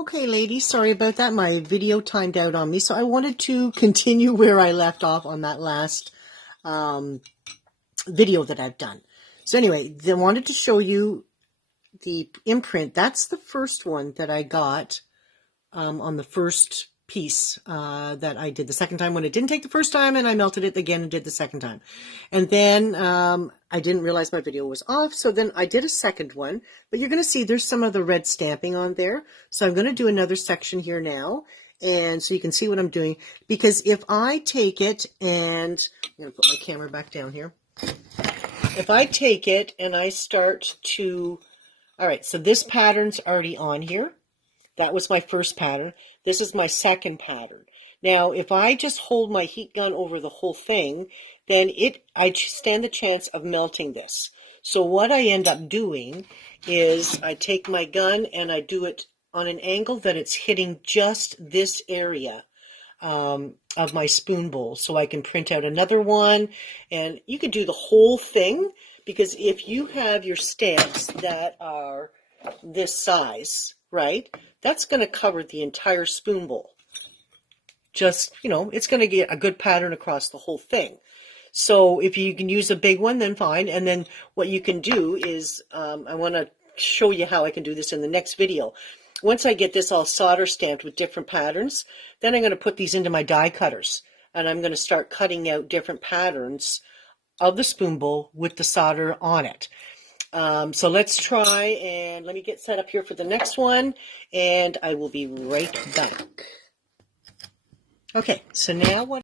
Okay, ladies, sorry about that. My video timed out on me, so I wanted to continue where I left off on that last video that I've done. So anyway, I wanted to show you the imprint. That's the first one that I got on the first piece that I did the second time when it didn't take the first time, and I melted it again and did the second time. And then I didn't realize my video was off, so then I did a second one, but you're going to see there's some of the red stamping on there. So I'm going to do another section here now, and so you can see what I'm doing, because if I take it and I'm going to put my camera back down here. If I take it and I start to, all right, so this pattern's already on here. That was my first pattern. This is my second pattern. Now, if I just hold my heat gun over the whole thing, then I stand the chance of melting this. So what I end up doing is I take my gun and I do it on an angle that it's hitting just this area of my spoon bowl, so I can print out another one. And you could do the whole thing, because if you have your stamps that are this size, right, that's going to cover the entire spoon bowl. Just, it's going to get a good pattern across the whole thing. So if you can use a big one, then fine. And then what you can do is, I want to show you how I can do this in the next video. Once I get this all solder stamped with different patterns, then I'm going to put these into my die cutters. And I'm going to start cutting out different patterns of the spoon bowl with the solder on it. So let's try, and let me get set up here for the next one, and I will be right back. Okay, so now what